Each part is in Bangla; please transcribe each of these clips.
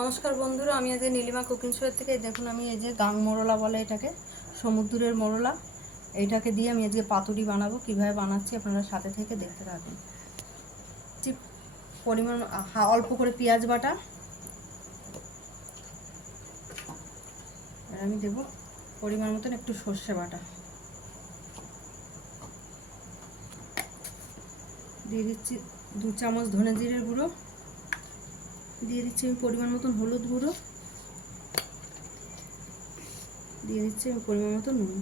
নমস্কার বন্ধুরা, আমি আজকে নীলিমা কুকিং শোয়ের থেকে। দেখুন, আমি এই যে গাং মোরলা বলে এটাকে, সমুদ্রের মোরলা, এইটাকে দিয়ে আমি আজকে পাতুরি বানাবো। কীভাবে বানাচ্ছি আপনারা সাথে থেকে দেখতে থাকুন। পরিমাণ অল্প করে পেঁয়াজ বাটা। আমি দেব পরিমাণ মতন একটু সর্ষে বাটা। দিয়ে দিচ্ছি দু চামচ ধনে জিরের গুঁড়ো। দিয়ে দিচ্ছি আমি পরিমাণ মতন হলুদ গুঁড়ো। দিয়ে দিচ্ছি আমি পরিমাণ মতন নুন।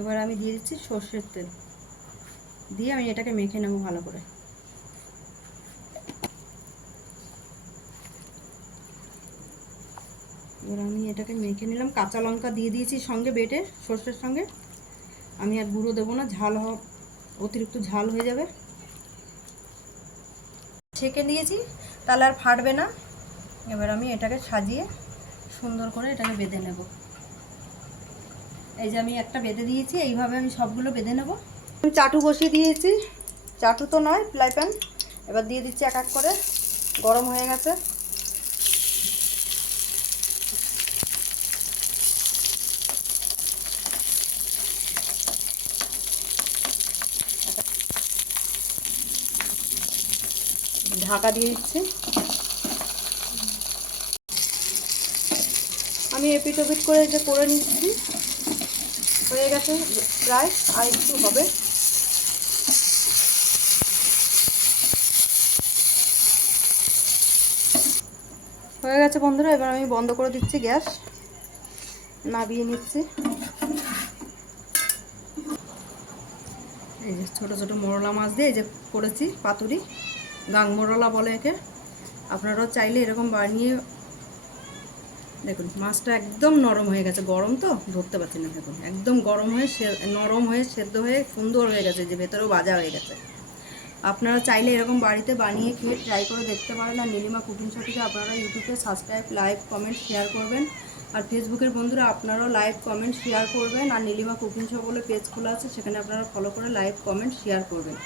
এবার আমি দিয়ে দিচ্ছি সর্ষের তেল। দিয়ে আমি এটাকে মেখে নেব ভালো করে। এবার আমি এটাকে মেখে নিলাম। কাঁচা লঙ্কা দিয়ে দিয়েছি সঙ্গে বেটে সর্ষের সঙ্গে। আমি আর গুঁড়ো দেবো না, ঝাল অতিরিক্ত ঝাল হয়ে যাবে। ছেঁকে নিয়েছি, তাহলে আর ফাটবে না। এবার আমি এটাকে সাজিয়ে সুন্দর করে এটাকে বেঁধে নেব। এই যে আমি একটা বেঁধে দিয়েছি, এইভাবে আমি সবগুলো বেঁধে নেব। আমি চাটু বসিয়ে দিয়েছি। চাটু তো নয় ফ্লাই প্যান। এবার দিয়ে দিচ্ছি এক এক করে, গরম হয়ে গেছে। ঢাকা দিয়ে দিচ্ছি। আমি এপিট ওপিট করে যে করে নিচ্ছি। হয়ে গেছে প্রায়, আর একটু হবে। হয়ে গেছে বন্ধুরা, এবার আমি বন্ধ করে দিচ্ছি গ্যাস। নাবিয়ে নিচ্ছি। এই যে ছোটো ছোটো মোরলা মাছ দিয়ে এই যে করেছি, পাতুরি। গাং মোরলা বলে একে। আপনারাও চাইলে এরকম বানিয়ে দেখুন, মাছটা একদম নরম হয়ে গেছে। গরম তো, ধরতে পারছি না দেখুন একদম গরম হয়ে নরম হয়ে সেদ্ধ হয়ে সুন্দর হয়ে গেছে, যে ভেতরেও ভাজা হয়ে গেছে। আপনারা চাইলে এরকম বাড়িতে বানিয়ে খেয়ে ট্রাই করে দেখতে পারেন। আর নীলিমা কুকিং শোটিকে আপনারা ইউটিউবে সাবস্ক্রাইব লাইক কমেন্ট শেয়ার করবেন। আর ফেসবুকের বন্ধুরা আপনারাও লাইক কমেন্ট শেয়ার করবেন। আর নীলিমা কুকিং শো বলে পেজ খোলা আছে, সেখানে আপনারা ফলো করে লাইক কমেন্ট শেয়ার করবেন।